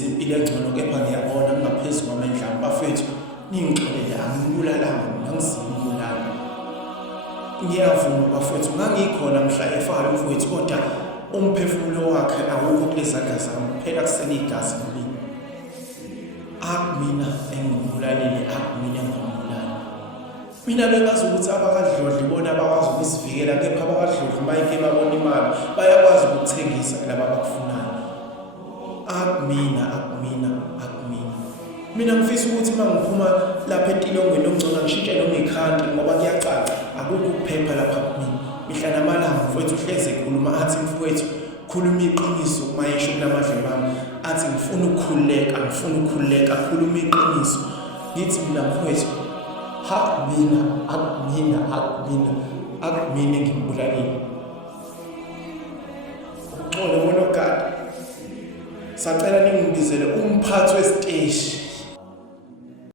ngizophilisa impilo engcono kepha ngiyabona kungaphezulu kwamandla ami bafethu ningixolele angikubulalanga ngangizibulala ngiyavuma bafethu ngangikhona mhla efayo mfowethu kodwa umphefumulo wakhe awukho kulezandla zami phela kusele igazi kimi akumina engibulalile akumina engambulala mina bengazi ukuthi abakadlodli bona bakwazi ukusivikela kepha abakadlodli mayike babona imali bayakwazi ukuthengisa laba abakufunayo akumina mina ngifisa ukuthi mangiphuma lapha entilongweni okugcona ngishintshe noma ikhanti ngoba kuyacaca akukho ukuphepha lapha kumina mihla namalanga mfowethu uhleze ekhuluma athi mfowethu khuluma iqiniso mayesho kunamadlelo bami athi ngifuna ukukhululeka khuluma iqiniso ngithi mina mfowethu akumina ngimbulalile uxolo wonogada sacela ningibizele umphathi wesiteshi